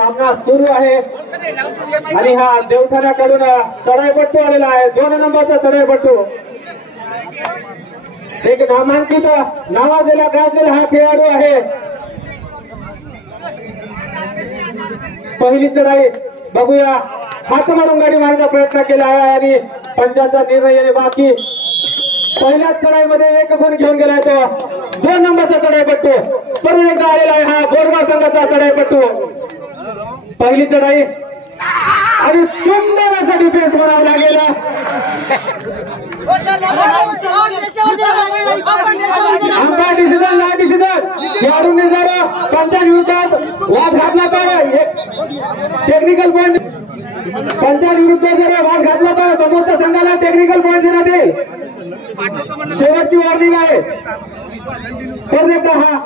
सामना सुरू आहे आणि हा देवठाण्याकडून चढाईपट्टू आलेला आहे 2 नंबरचा चढाईपट्टू एक नामांकित नावाजलेला गाजलेला हा खेळाडू आहे पहिली चढाई बघूया हात मारून गाडी मारण्याचा प्रयत्न केला आहे आणि पंचांचा निर्णय येणे बाकी पहिल्याच चढाईमध्ये 1 गुण घेऊन गेलाय तो 2 नंबरचा चढाईपट्टू परत एकदा आलेला आहे हा बोरगाव संघाचा चढाईपट्टू पहिली चढाई आणि सुंदर असा डिफेन्स बनावा लागेल खेळाडूंनी जर पंचांविरुद्धात वाद घातला तर टेक्निकल पॉईंट पंचांविरुद्ध जर वाद घातला तर समोरच्या संघाला टेक्निकल पॉईंट देण्यात येईल शेवटची वॉर्निंग आहे परत एकदा हा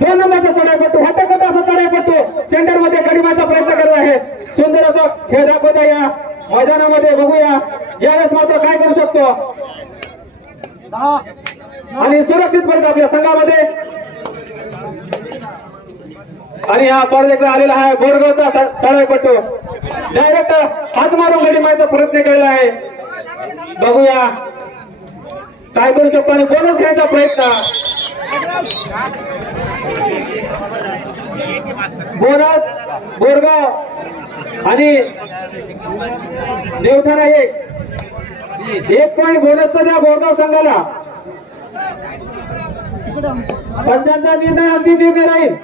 2 नंबरचा चढाईपट्टू हटकत असा चढाईपट्टू सेंटर मध्ये गडीमारचा प्रयत्न करत आहे सुंदर असा खेळ दाखवता या मैदानामध्ये बघूया यावेळेस मात्र काय करू शकतो आणि सुरक्षित परत आपल्या संघामध्ये आणि हा परत एकदा आलेला आहे बोरगावचा चढाईपट्टू डायरेक्ट हात मारून गडीमारचा प्रयत्न केलेला आहे बघूया काय करू शकतो आणि बोनस घेण्याचा प्रयत्न बोनस बोरगाव आणि देवठाणा 1 पॉईंट बोनसचा द्या बोरगाव संघाला पंचांचा निर्णय अंतिम निर्णय राहील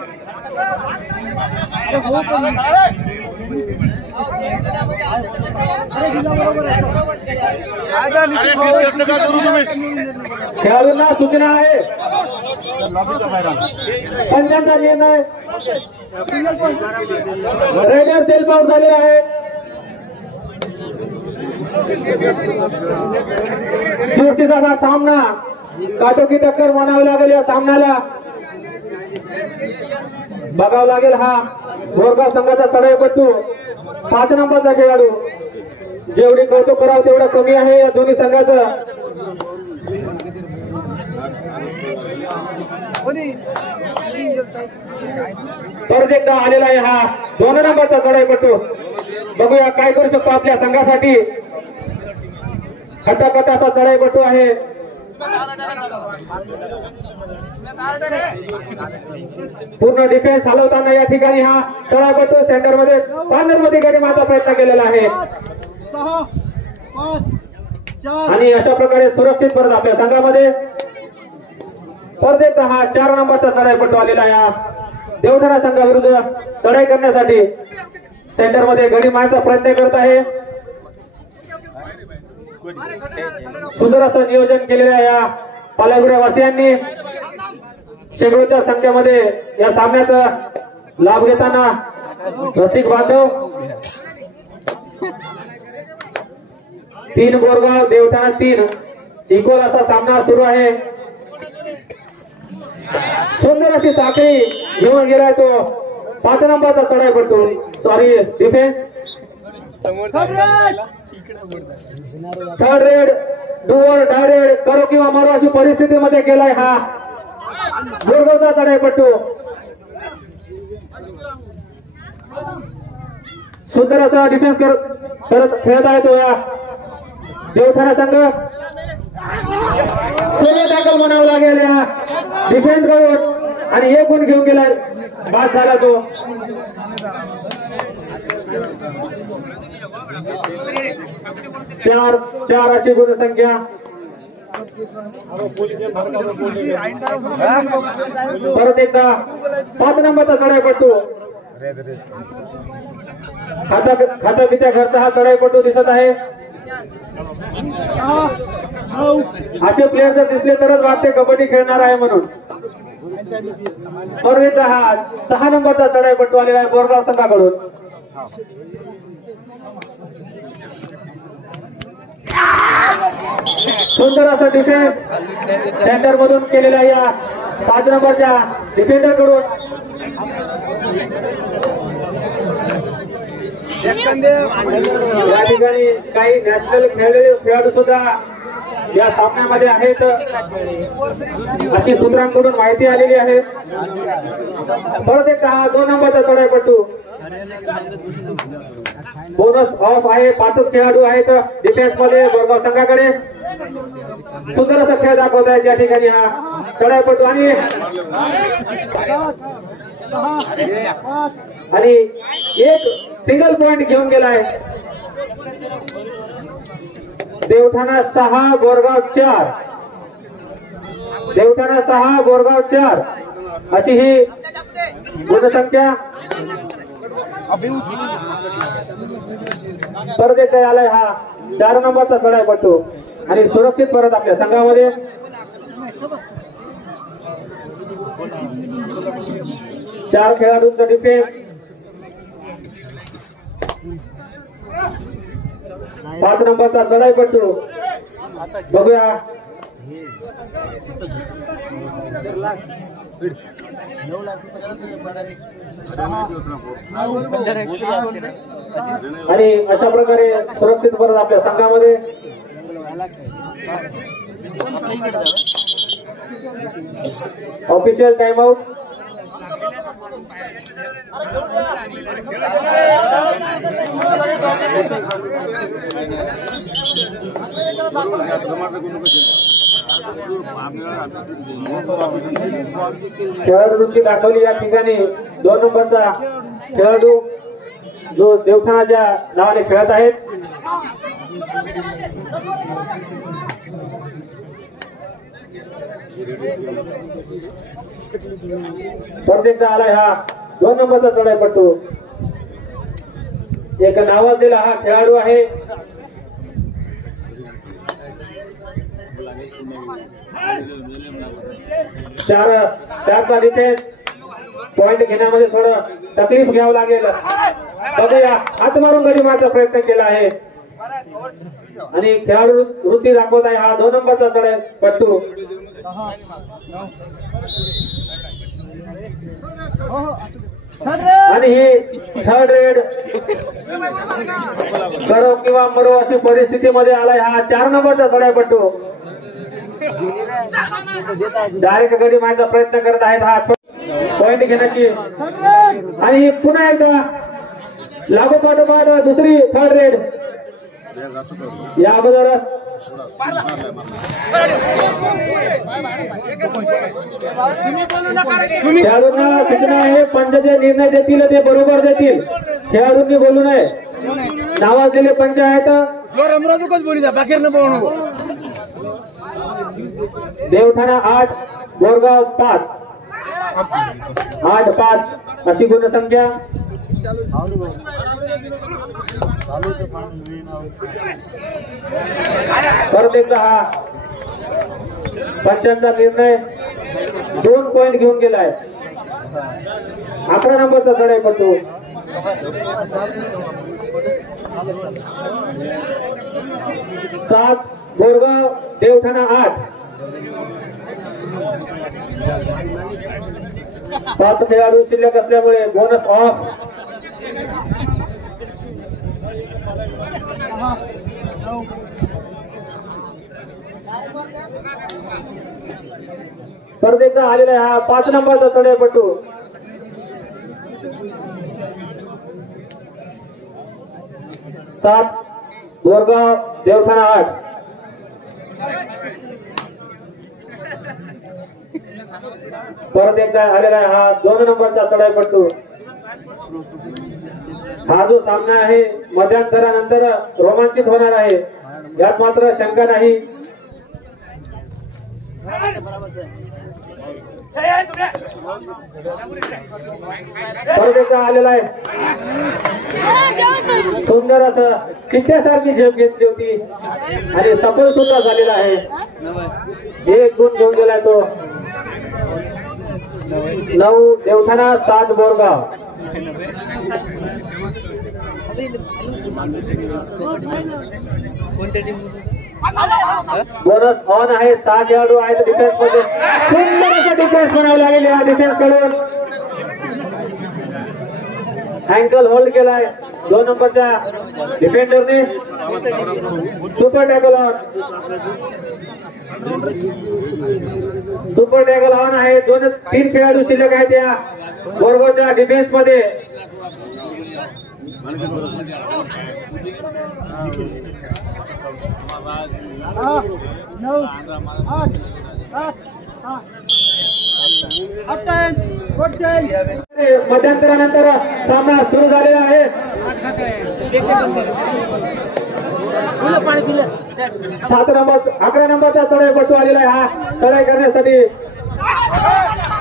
खेळाडूंना सूचना आहे पंचांचा निर्णय रेडियर सेल्फ आउट झालेला आहे चुरशीचा सामना काटोकी टक्कर म्हणावी लागेल या सामन्याला बघावं लागेल हा बोरगाव संघाचा चढाईपट्टू 5 नंबरचा खेळाडू जेवढी कौतुक करावं तेवढं कमी आहे या दोन्ही संघाचं परत एकदा आलेला आहे हा 2 नंबरचा चढाईपट्टू बघूया काय करू शकतो आपल्या संघासाठी खटाखट असा चढाईपट्टू आहे पूर्ण डिफेन्स हलवताना या ठिकाणी हा चढाईपट्टू सेंटर मध्ये कॉर्नर मध्ये गाडी मारण्याचा प्रयत्न केलेला आहे आणि अशा प्रकारे सुरक्षित परत आपल्या संघामध्ये परत एकदा हा 4 नंबरचा चढाईपट्टू आलेला या देवठाणा संघाविरुद्ध चढाई करण्यासाठी सेंटर मध्ये गडी मारण्याचा प्रयत्न करत आहे सुंदर असं नियोजन केलेल्या या पालागुड्या वासियांनी शेकडोच्या संख्येमध्ये या सामन्याचा लाभ घेताना रसिक बांधव 3 बोरगाव देवठाणा 3 इक्वल असा सामना सुरू आहे सुंदर अशी साखळी घेऊन गेलाय तो 5 नंबरचा चढाईपट्टू sorry defence third raid do or direct करो किंवा मारो अशी परिस्थितीमध्ये गेलाय हा बोरगावचा चढाईपट्टू सुंदर असा डिफेन्स करत खेळत आहे तो या देवठाणा संघ सोने टाकल म्हणावं लागेल या डिफेन्स करून आणि 1 गुण घेऊन गेलाय बाद झाला तो चार अशी गुणसंख्या परत एकदा 5 नंबरचा चढाईपट्टू खाता पित्या घरचा हा चढाईपट्टू दिसत आहे असे प्लेयर जर दिसले तरच वाटते कबड्डी खेळणार आहे म्हणून परत एकदा हा 6 नंबरचा चढाईपट्टू आलेला आहे बोरगाव संघाकडून सुंदर असा डिफेन्स सेंटर मधून केलेला या 5 नंबरच्या डिफेंडर कडून या ठिकाणी काही नॅशनल खेळाडू सुद्धा या सामन्यामध्ये आहेत अशी सूत्रांकडून माहिती आलेली आहे. परत एक 2 नंबरचा चढाईपट्टू बोनस ऑफ आहे. 5 खेळाडू आहेत डिफेन्स मध्ये बोरगाव संघाकडे. सुंदर असा खेळ दाखवत आहे त्या ठिकाणी हा चढाईपटू आणि एक सिंगल पॉइंट घेऊन गेलाय. देवठाणा 6 बोरगाव 4. देवठाणा 6 बोरगाव 4 अशी ही गुणसंख्या. परत एकदा आलाय हा 4 नंबरचा चढाईपटू आणि सुरक्षित परत आपल्या संघामध्ये. 4 खेळाडूंचा डिफेन्स. 5 नंबरचा चढाईपटू बघूया. आणि अशा प्रकारे सुरक्षित परत आपल्या संघामध्ये. Official time out. खेळाडूंची दाखवली या ठिकाणी 2 नंबरचा खेळाडू जो देवठाणाच्या नावाने खेळत आहेत. परत आलाय हा 2 नंबरचा चढाईपटू. एक नावाजलेला हा खेळाडू आहे. चारचा डिफेन्स. पॉइंट घेण्यामध्ये थोडं तकलीफ घ्यावं लागेल. बघूया. हात मारून गडी मारण्याचा प्रयत्न केला आहे आणि खेळाडू वृत्ती दाखवत आहे हा 2 नंबरचा चढाईपटू. आणि ही थर्ड रेड करो किंवा मरो अशी परिस्थितीमध्ये आलाय हा 4 नंबरचा चढाईपटू. डायरेक्ट गडी मारण्याचा प्रयत्न करत आहेत हा पॉइंट घेण्याची. आणि पुन्हा एकदा लागोपाठोपाठ दुसरी थर्ड रेड. या अगोदर खेळाडूंना सूचना आहे. पंच जे निर्णय देतील ते बरोबर देतील. खेळाडूंनी बोलू नये. नावाजलेले पंच आहेत. देवठाणा 8 बोरगाव 5. 8-5 अशी गुणसंख्या. परत एकदा हा पंचांचा निर्णय 2 पॉइंट घेऊन गेलाय. 11 नंबरचा चढाईपटू. 7 बोरगाव देवठाणा 8. 5 खेळाडू शिल्लक असल्यामुळे बोनस ऑफ. परत एकदा आलेला हा 5 नंबरचा चढाईपटू. 7 बोरगाव देवठाणा 8. परत एकदा आलेला हा 2 नंबरचा चढाईपटू. हा जो सामना आहे मध्यांतरानंतर रोमांचित होणार आहे यात मात्र शंका नाही. परत एकदा आलेला आहे. सुंदर असं पिठ्यासारखी झेप घेतली होती आणि सफल सुद्धा झालेला आहे. 1 गुण घेऊन गेलाय तो. 9 देवठाणा 7 बोरगाव. बोनस ऑन आहे. 6 खेळाडू आहेत डिफेन्स मध्ये. सुंदर असा डिफेन्स बनावं लागेल या डिफेन्स कडून. अँकल होल्ड केलाय 2 नंबरच्या डिफेंडरने. Super tackle on. Super tackle on आहे. 3 खेळाडू शिल्लक आहेत या बोरगावच्या डिफेन्स मध्ये. मध्यंतरानंतर सामना सुरू झालेला आहे. 11 नंबरचा चढाईपटू आलेला आहे. हा चढाई करण्यासाठी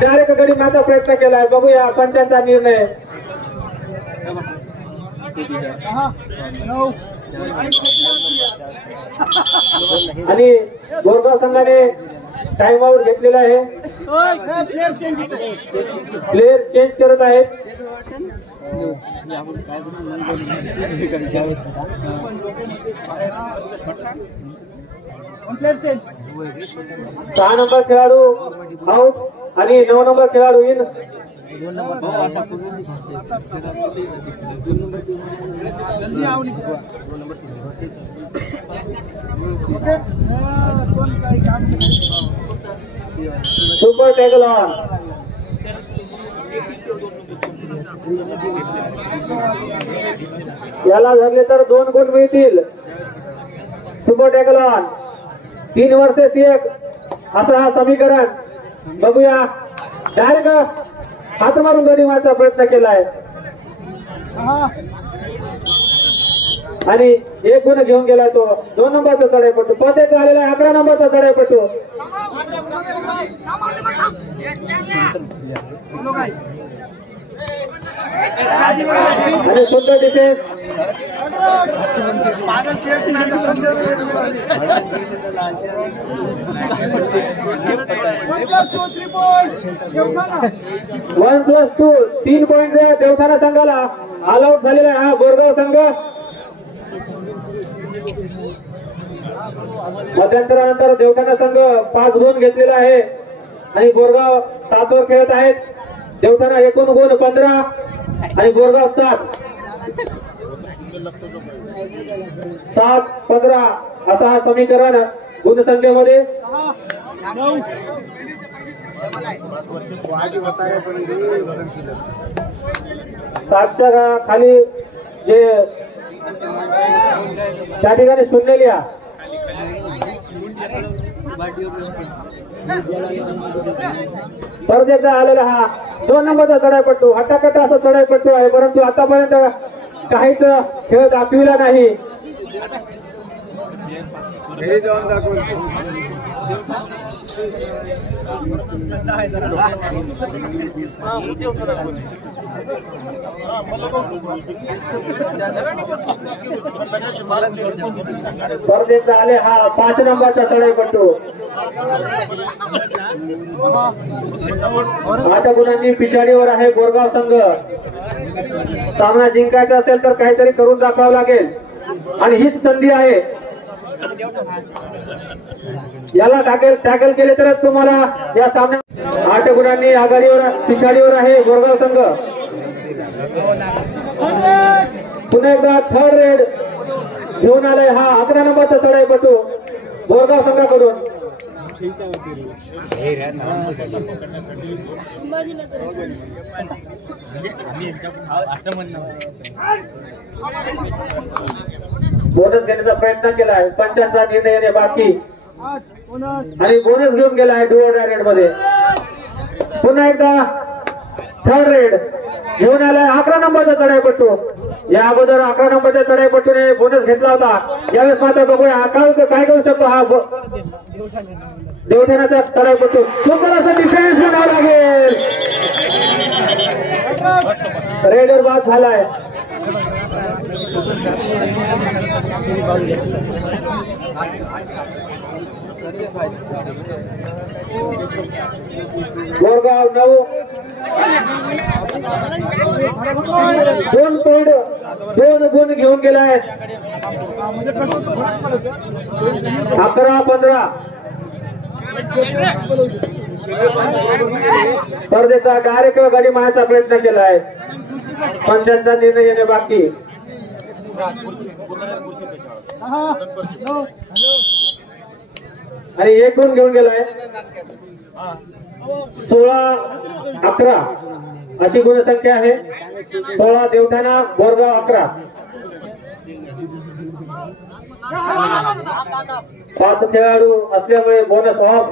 डायरेक्ट गडी मारण्याचा प्रयत्न केलाय. बघूया पंचांचा निर्णय. आणि बोरगाव संघाने टाइम आउट घेतलेला आहे. प्लेयर चेंज करत आहेत. 6 नंबर खेळाडू आउट आणि 9 नंबर खेळाडू इन. Super tackle on. याला धरले तर 2 गुण मिळतील. Super tackle on. 3 वर्सेस 1 असं हा समीकरण. बघूया डायरेक्ट हात मारून गडी मारण्याचा प्रयत्न केलाय आणि 1 गुण घेऊन गेलाय तो. 2 नंबरचा चढाईपटू पदक आलेला आहे. 11 नंबरचा चढाईपटू. आणि सुंदर defence. One plus 2 3 point Devthana संघाला ऑल आउट झालेला आहे. हा बोरगाव संघ मध्यंतरानंतर देवठाणा संघ 5 गुण घेतलेला आहे आणि बोरगाव 7 वर खेळत आहेत. देवठाणा एकूण गुण 15 आणि बोरगाव 7-15 असा हा समीकरण गुणसंख्येमध्ये. 7च्या खाली जे त्या ठिकाणी 0 लिहा. परत एकदा आलेला हा 2 नंबरचा चढाईपट्टू. हटाकटा असा चढाईपट्टू आहे परंतु आतापर्यंत काहीच खेळ दाखविला नाही. परत एकदा आले हा 5 नंबरचा चढाईपट्टू. 8 गुणांनी पिछाडीवर आहे बोरगाव संघ. सामना जिंकायचा असेल तर काहीतरी करून दाखवावं लागेल आणि हीच संधी आहे. याला टॅकल केले तरच तुम्हाला या सामन्यात. 8 गुणांनी आघाडीवर पिछाडीवर आहे बोरगाव संघ. पुन्हा एकदा 3rd रेड घेऊन आलाय हा 11 नंबरचा चढाईपटू बोरगाव संघाकडून. बोनस घेण्याचा प्रयत्न केलाय. पंचांचा निर्णय येणे बाकी आणि बोनस घेऊन गेलाय डुओ रेड मध्ये. पुन्हा एकदा 3rd रेड घेऊन आलाय 11 नंबरचा चढाईपट्टू. या अगोदर 11 नंबरच्या चढाईपट्टूने बोनस घेतला होता. यावेळेस मात्र बघूया काय करू शकतो हा देवठाणाचा चढाईपट्टू. सुंदर असं डिफेन्स बनावं लागेल. रेडर बाद झालाय. बोरगाव 9 2 गुण घेऊन गेलाय. 11-15 स्पर्धेचा डायरेक्ट गाडी मारण्याचा प्रयत्न केलाय. पंचांचा निर्णय येणे बाकी. आणि 1 गुण घेऊन गेलाय. 16-11 अशी गुणसंख्या आहे. 16 देवठाणा बोरगाव 11. 5 खेळाडू असल्यामुळे बोनस ऑफ.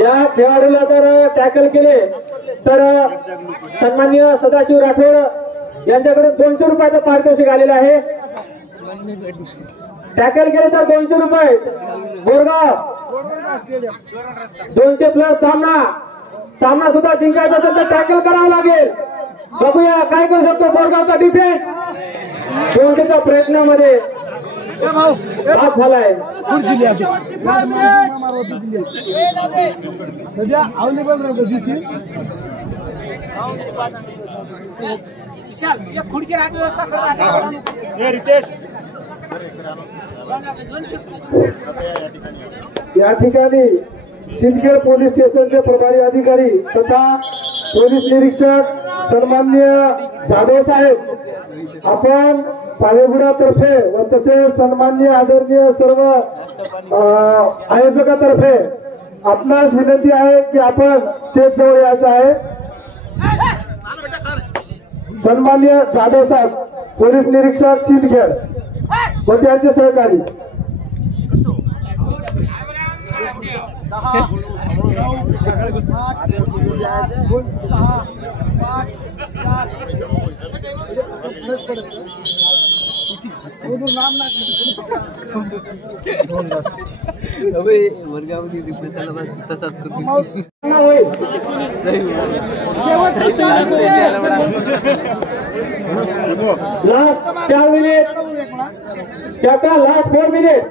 या खेळाडूला जर टॅकल केले तर सन्माननीय सदाशिव राठोड यांच्याकडे 200 रुपयाचं पारितोषिक आलेलं आहे. टॅकल केले तर 200 रुपये. बोरगाव 200 प्लस सामना सुद्धा जिंकायचा असेल तर टॅकल करावं लागेल. बघूया काय करू शकतो बोरगावचा डिफेन्स. 200च्या प्रयत्नामध्ये बाद झालाय. या ठिकाणी सिंदखेड पोलीस स्टेशनचे प्रभारी अधिकारी तथा पोलीस निरीक्षक सन्माननीय जाधव साहेब आपण पालेगुडातर्फे व तसेच सन्माननीय आदरणीय सर्व आयोजकातर्फे आपणास विनंती आहे की आपण स्टेज जवळ यायचं आहे. सन्माननीय जाधव साहेब पोलीस निरीक्षक सिंदखेड व त्यांचे सहकारी. तसाच last 4 minute captain. Last 4 minute.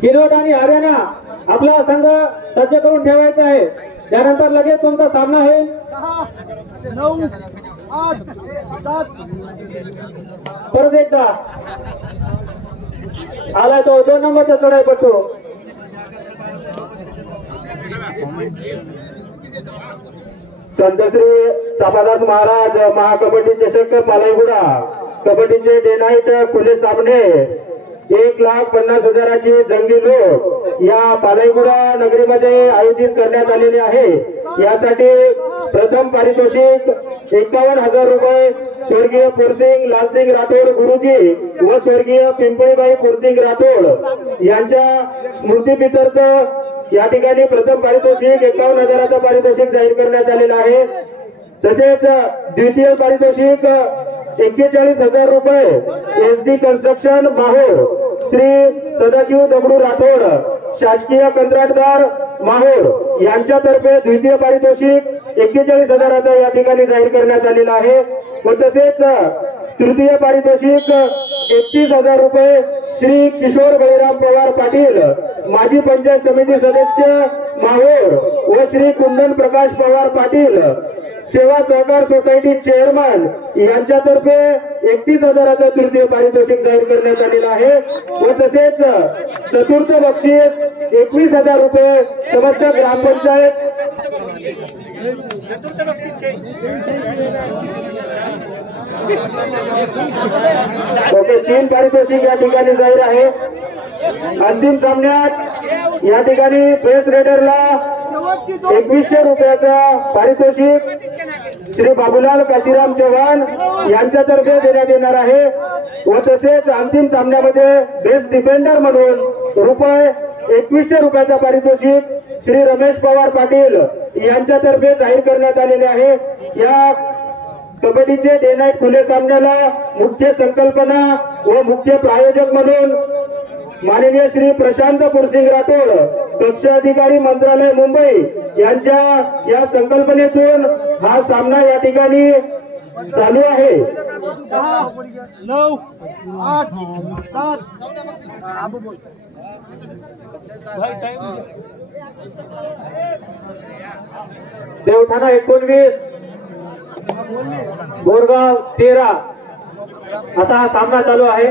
किरोड आणि हरियाणा आपला संघ सज्ज करून ठेवायचा आहे. त्यानंतर लगेच तुमचा सामना होईल. 9, 8, 7 परत एकदा आलाय तो 2 नंबरचा चढाई पट्टू. संत श्री चापादास महाराज महाकबड्डी चषक पालाईगुडा कबड्डीचे डे नाईट खुले सामने 1,50,000ची जंगी लोट या पालाईगुडा नगरीमध्ये आयोजित करण्यात आलेले आहे. यासाठी प्रथम पारितोषिक 51,000 रुपये स्वर्गीय पुरसिंग लालसिंग राठोड गुरुजी व स्वर्गीय पिंपळीबाई पुरसिंग राठोड यांच्या स्मृतीप्रीत्यर्थ या ठिकाणी प्रथम पारितोषिक 51,000चं पारितोषिक जाहीर करण्यात आलेलं आहे. तसेच द्वितीय पारितोषिक 41,000 रुपये SD कन्स्ट्रक्शन माहोर श्री सदाशिव दगडू राठोड शासकीय कंत्राटदार माहोर यांच्यातर्फे द्वितीय पारितोषिक 41,000चं या ठिकाणी जाहीर करण्यात आलेलं आहे. व तसेच तृतीय पारितोषिक 31,000 रुपये श्री किशोर बळीराम पवार पाटील माजी पंचायत समिती सदस्य माहोर व श्री कुंदन प्रकाश पवार पाटील सेवा सहकार सोसायटी चेअरमन यांच्यातर्फे 31,000चं तृतीय पारितोषिक जाहीर करण्यात आलेलं आहे. व तसेच चतुर्थ बक्षीस 21,000 रुपये समस्त ग्रामपंचायत. ओके 3 पारितोषिक या ठिकाणी जाहीर आहे. अंतिम सामन्यात या ठिकाणी प्रेस रेडरला 2100 रुपयाचा पारितोषिक श्री बाबूलाल काशीराम चव्हाण यांच्यातर्फे देण्यात येणार आहे. व तसेच अंतिम सामन्यामध्ये बेस्ट डिफेंडर म्हणून रुपये 2100 रुपयाचा पारितोषिक श्री रमेश पवार पाटील यांच्यातर्फे जाहीर करण्यात आलेले आहे. या कबड्डीचे डे नाईट खुले सामन्याला मुख्य संकल्पना व मुख्य प्रायोजक म्हणून माननीय श्री प्रशांत पुरसिंग राठोड कक्ष अधिकारी मंत्रालय मुंबई यांच्या या संकल्पनेतून हा सामना या ठिकाणी चालू आहे. 9, 8, 7 देवठाणा 19 बोरगाव 13 असा हा सामना चालू आहे.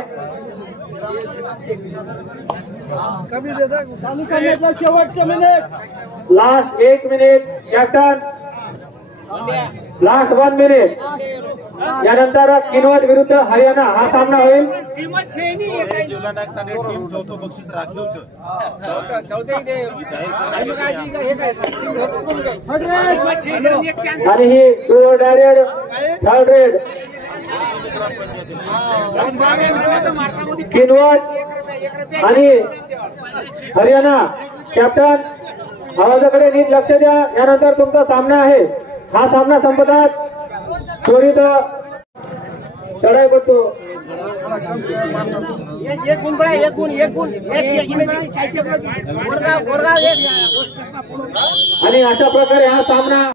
शेवटचे minute last 1 minute captain. Last 1 minute. यानंतर किनवट विरुद्ध हरियाणा हा सामना होईल. आणि ही 2 डायरेड 3rd रेड किनवट आणि हरियाणा. कॅप्टन आवाजाकडे नीट लक्ष द्या. यानंतर तुमचा सामना आहे. हा सामना संपतात त्वरित चढाई करतो. आणि अशा प्रकारे हा सामना